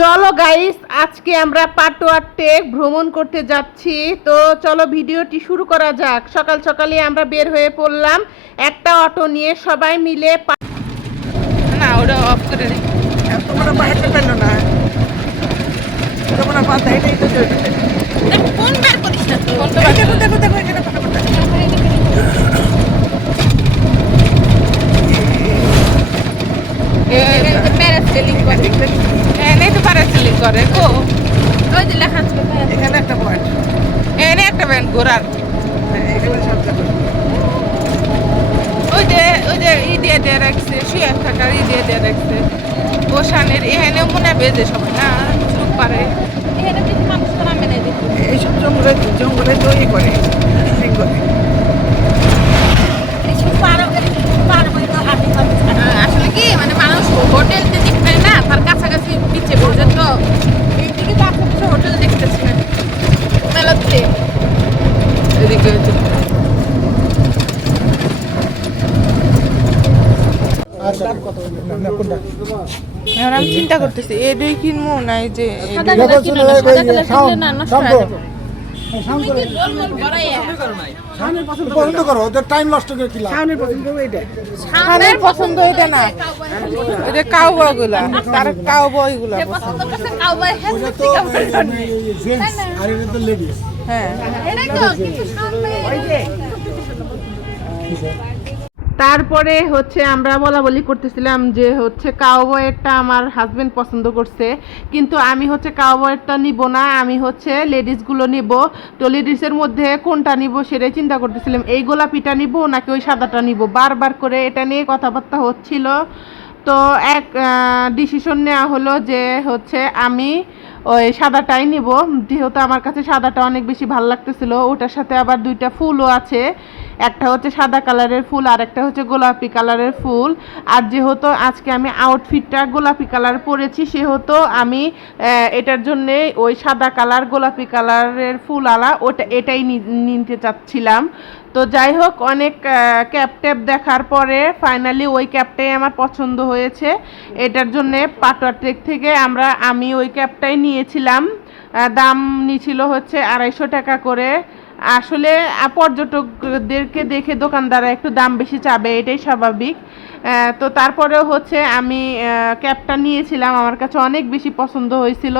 চলো গাইস আজকে আমরা পাটোয়ার টেক ভ্রমণ করতে যাচ্ছি। তো চলো ভিডিওটি শুরু করা যাক। সকাল সকালে আমরা বের হয়ে পড়লাম। একটা অটো নিয়ে সবাই মিলে না ওটা অফ করে বের করিস না তুই। ফোনটা বের দেখো কর। দেখো দেখো এখানে ফটাফট এ, এ, এ, প্যারাসেলিং করে। এনে তো প্যারাসেলিং করে গো ওই যে লেখা আছে প্যারাসেলিং। এখানে একটা পয়েন্ট এনে দেখো ওই যে ওই যে ই দিয়ে দিয়ে রাখছে শুয়ে থাকার ই দিয়ে দিয়ে রাখছে। ওশানের এখানে মনে বেজে সবাই না? চুপ পারে। এখানে কিছু মানুষ তো নামে নাই এইসব জঙ্গলে জঙ্গলে তৈরি করে কি মানে মানুষ হোটেল দেখতে পারে না তার কাছাকাছি পিছে বসে তো এইদিকে তো আশেপাশে হোটেল দেখতেছি না মেলাতে এদিকে হচ্ছে এখন আমি চিন্তা করতেছি এটাই কিনবো না এই যে পছন্দ করো ওদের টাইম নষ্ট করে কি লাভ? পছন্দ এইটা। সামনের পছন্দ এটা না। এটা কাউ বয়গুলা তার কাউ বয়গুলা পছন্দ ওটা তো আর এটা তো লেডিস হ্যাঁ। তারপরে হচ্ছে আমরা বলা বলি করতেছিলাম যে হচ্ছে কাউবয়েরটা আমার হাজবেন্ড পছন্দ করছে, কিন্তু আমি হচ্ছে কাউবয়েরটা নিব না, আমি হচ্ছে লেডিসগুলো নিব। তো লেডিসের মধ্যে কোনটা নিব সেটাই চিন্তা করতেছিলাম, এই গোলাপিটা নিব নাকি ওই সাদাটা নিব? বারবার করে এটা নিয়ে কথাবার্তা হচ্ছিল। তো এক ডিসিশন নেওয়া হলো যে হচ্ছে আমি ওই সাদাটাই নিব। যেহেতু আমার কাছে সাদাটা অনেক বেশি ভালো লাগতেছিল, ওটার সাথে আবার দুইটা ফুলও আছে। একটা হচ্ছে সাদা কালারের ফুল, আর একটা হচ্ছে গোলাপি কালারের ফুল। আর যেহেতু আজকে আমি আউটফিটটা গোলাপি কালার পরেছি, সেহেতু আমি এটার জন্যে ওই সাদা কালার, গোলাপি কালারের ফুল আলা ওটা, এটাই নিতে চাচ্ছিলাম। তো যাই হোক, অনেক ক্যাপ ট্যাপ দেখার পরে ফাইনালি ওই ক্যাপটাই আমার পছন্দ হয়েছে। এটার জন্যে পাটোয়া ট্রেক থেকে আমরা, আমি ওই ক্যাপটাই নিয়েছিলাম। দাম নিছিল হচ্ছে আড়াইশো টাকা করে। আসলে পর্যটকদেরকে দেখে দোকানদাররা একটু দাম বেশি চাবে, এটাই স্বাভাবিক। তো তারপরেও হচ্ছে আমি ক্যাপটা নিয়েছিলাম। আমার কাছে অনেক বেশি পছন্দ হয়েছিল।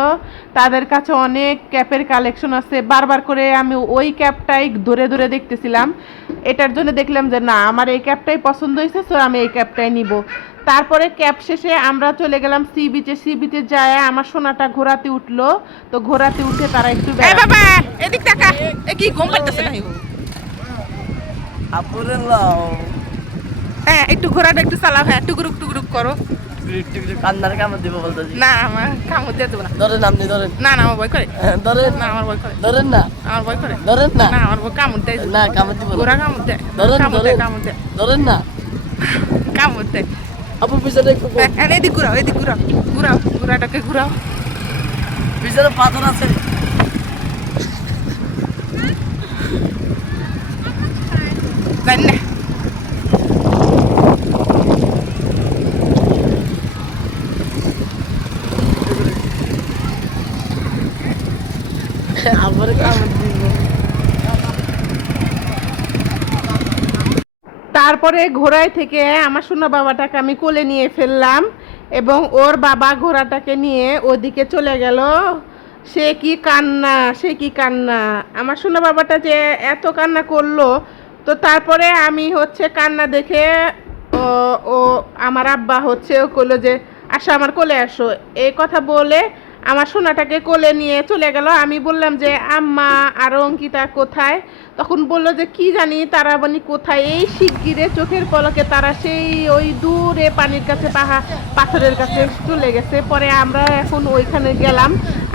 তাদের কাছে অনেক ক্যাপের কালেকশন আছে। বারবার করে আমি ওই ক্যাপটাই ধরে ধরে দেখতেছিলাম। এটার জন্য দেখলাম যে, না, আমার এই ক্যাপটাই পছন্দ হয়েছে তো আমি এই ক্যাপটাই নিব। তারপরে ক্যাপ শেষে আমরা চলে গেলাম সি বিচে। সি বিচে যায় আমার সোনাটা ঘোরাতে উঠল। তো ঘোরাতে উঠে তারা একটু বাবা এদিক টাকা কি ঘুম পাইতেছে না আপুরে লাও হ্যাঁ একটু ঘোরাটা একটু চালাও হ্যাঁ টুকরুক টুকরুক করো। কান্নার কামড় দিব বলতেছি না আমার কামড় দিয়ে দেবো না ধরেন আপনি ধরেন। না না আমার ভয় করে। হ্যাঁ, ধরেন। না আমার ভয় করে। ধরেন না। আমার ভয় করে। ধরেন না। না আমার কামড় দেয়। না কামড় দিব। ঘোরা কামড় দেয়। ধরেন কামড় দেয় ধরেন। কামড় দেয়। ধরেন না। কামড় দেয়। আপু পিছনে একটু এদিক ঘুরাও এদিক ঘুরাও ঘুরাও ঘোরাটাকে ঘুরাও। পিছনে পাথর আছে। জানি না আমার কামড় দিব তারপরে ঘোড়ায় থেকে আমার সোনা বাবাটাকে আমি কোলে নিয়ে ফেললাম এবং ওর বাবা ঘোড়াটাকে নিয়ে ওদিকে চলে গেল। সে কি কান্না, সে কি কান্না? আমার সোনা বাবাটা যে এত কান্না করল, তো তারপরে আমি হচ্ছে কান্না দেখে ও আমার আব্বা হচ্ছে ও করল যে, আসো আমার কোলে আসো। এই কথা বলে আমার সোনাটাকে কোলে নিয়ে চলে গেল। আমি বললাম যে, আম্মা, আর অঙ্কিতা কোথায়? তখন বলল যে, কি জানি, তারা মানে কোথায়? এই শিগগিরে চোখের পলকে তারা সেই ওই দূরে পানির কাছে পাহা পাথরের কাছে চলে গেছে। পরে আমরা এখন ওইখানে গেলাম।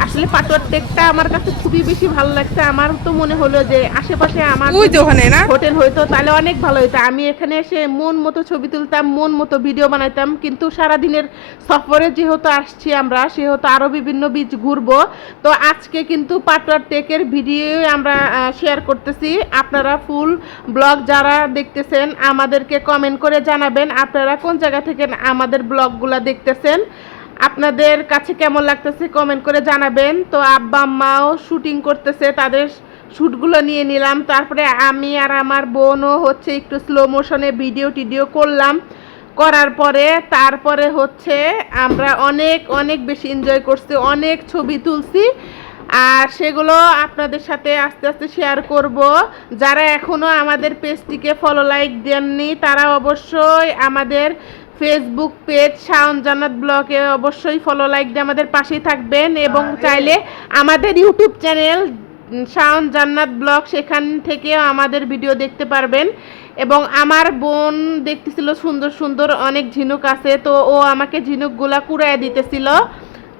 আসলে পাটোয়ার টেকটা আমার কাছে খুবই বেশি ভালো লাগছে। আমার তো মনে হলো যে আশেপাশে আমার ওখানে না? হোটেল হইতো তাহলে অনেক ভালো হইতো। আমি এখানে এসে মন মতো ছবি তুলতাম মন মতো ভিডিও বানাইতাম। কিন্তু সারাদিনের সফরে যেহেতু আসছি আমরা সেহেতু আরও বিভিন্ন বিচ ঘুরবো। তো আজকে কিন্তু পাটোয়ার টেকের ভিডিও আমরা শেয়ার করতেছি। আপনারা ফুল ব্লগ যারা দেখতেছেন আমাদেরকে কমেন্ট করে জানাবেন। আপনারা কোন জায়গা থেকে আমাদের ব্লগগুলো দেখতেছেন? আপনাদের কাছে কেমন লাগতেছে কমেন্ট করে জানাবেন। তো আব্বা, আম্মাও শুটিং করতেছে, তাদের শ্যুটগুলো নিয়ে নিলাম। তারপরে আমি আর আমার বোনও হচ্ছে একটু স্লো মোশনে ভিডিও টিডিও করলাম। করার পরে তারপরে হচ্ছে আমরা অনেক অনেক বেশি এনজয় করছি, অনেক ছবি তুলছি। আর সেগুলো আপনাদের সাথে আস্তে আস্তে শেয়ার করব। যারা এখনও আমাদের পেজটিকে ফলো লাইক দেননি, তারা অবশ্যই আমাদের ফেসবুক পেজ শাওন জান্নাত ব্লগে অবশ্যই ফলো লাইক দিয়ে আমাদের পাশেই থাকবেন এবং চাইলে আমাদের ইউটিউব চ্যানেল শাওন জান্নাত ব্লগ সেখান থেকেও আমাদের ভিডিও দেখতে পারবেন। এবং আমার বোন দেখতেছিল সুন্দর সুন্দর অনেক ঝিনুক আছে তো ও আমাকে ঝিনুকগুলা কুড়ায় দিতেছিল।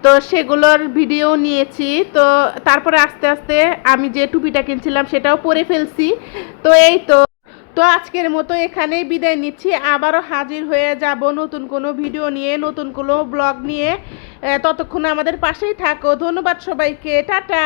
তো সেগুলোর ভিডিও নিয়েছি তো তারপরে আস্তে আস্তে আমি যে টুপিটা কিনছিলাম সেটাও পরে ফেলছি। তো এই তো। তো আজকের মতো এখানেই বিদায় নিচ্ছি। আবারও হাজির হয়ে যাব নতুন কোনো ভিডিও নিয়ে, নতুন কোনো ব্লগ নিয়ে। ততক্ষণ আমাদের পাশেই থাকো। ধন্যবাদ সবাইকে। টাটা!